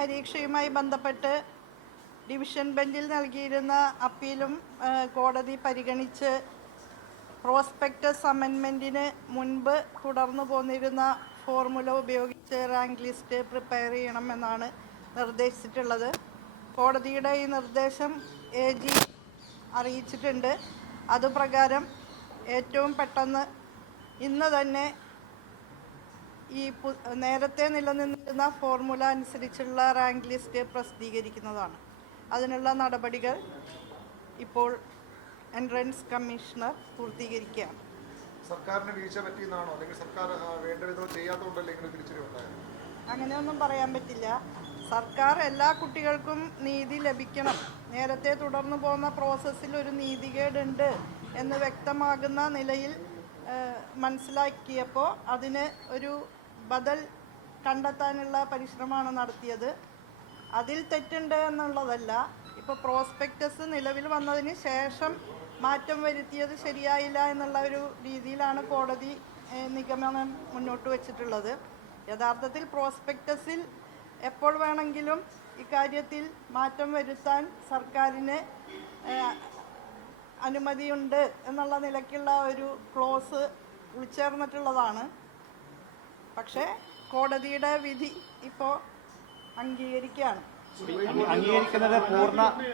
പരീക്ഷയുമായി ബന്ധപ്പെട്ട് ഡിവിഷൻ ബെഞ്ചിൽ നൽകിയിരുന്ന അപ്പീലും കോടതി പരിഗണിച്ച് പ്രോസ്പെക്ടസ് അമെൻമെന്റിന് മുൻപ് തുടർന്നു പോന്നിരുന്ന ഫോർമുല ഉപയോഗിച്ച് റാങ്ക് ലിസ്റ്റ് പ്രിപ്പയർ ചെയ്യണമെന്നാണ് നിർദ്ദേശിച്ചിട്ടുള്ളത്. കോടതിയുടെ ഈ നിർദ്ദേശം എ ജി അറിയിച്ചിട്ടുണ്ട്. അതുപ്രകാരം ഏറ്റവും പെട്ടെന്ന് ഇന്ന് തന്നെ ഈ നേരത്തെ നിലനിന്നിരുന്ന ഫോർമുല അനുസരിച്ചുള്ള റാങ്ക് ലിസ്റ്റ് പ്രസിദ്ധീകരിക്കുന്നതാണ്. അതിനുള്ള നടപടികൾ ഇപ്പോൾ എൻട്രൻസ് കമ്മീഷണർ പൂർത്തീകരിക്കുകയാണ്. സർക്കാരിന് വീഴ്ച പറ്റിയെന്നാണോ? അല്ലെങ്കിൽ സർക്കാർ വേണ്ട വിധം ചെയ്യാത്തതുകൊണ്ടല്ലേ ഇങ്ങനെ തിരിച്ചറിവുണ്ടായത് അങ്ങനെയൊന്നും പറയാൻ പറ്റില്ല. സർക്കാർ എല്ലാ കുട്ടികൾക്കും നീതി ലഭിക്കണം. നേരത്തെ തുടർന്നു പോകുന്ന പ്രോസസ്സിൽ ഒരു നീതികേടുണ്ട് എന്ന് വ്യക്തമാകുന്ന നിലയിൽ മനസ്സിലാക്കിയപ്പോൾ അതിന് ഒരു ബദൽ കണ്ടെത്താനുള്ള പരിശ്രമമാണ് നടത്തിയത്. അതിൽ തെറ്റുണ്ട് എന്നുള്ളതല്ല. ഇപ്പോൾ പ്രോസ്പെക്ടസ് നിലവിൽ വന്നതിന് ശേഷം മാറ്റം വരുത്തിയത് ശരിയായില്ല എന്നുള്ള ഒരു രീതിയിലാണ് കോടതി നിഗമനം മുന്നോട്ട് വച്ചിട്ടുള്ളത്. യഥാർത്ഥത്തിൽ പ്രോസ്പെക്ടസിൽ എപ്പോൾ വേണമെങ്കിലും ഇക്കാര്യത്തിൽ മാറ്റം വരുത്താൻ സർക്കാരിന് അനുമതിയുണ്ട് എന്നുള്ള നിലയ്ക്കുള്ള ഒരു ക്ലോസ് ഉൾച്ചേർന്നിട്ടുള്ളതാണ് പക്ഷേ കോടതിയുടെ വിധി ഇപ്പോ അംഗീകരിക്കുകയാണ്. അംഗീകരിക്കുന്നത് പൂർണ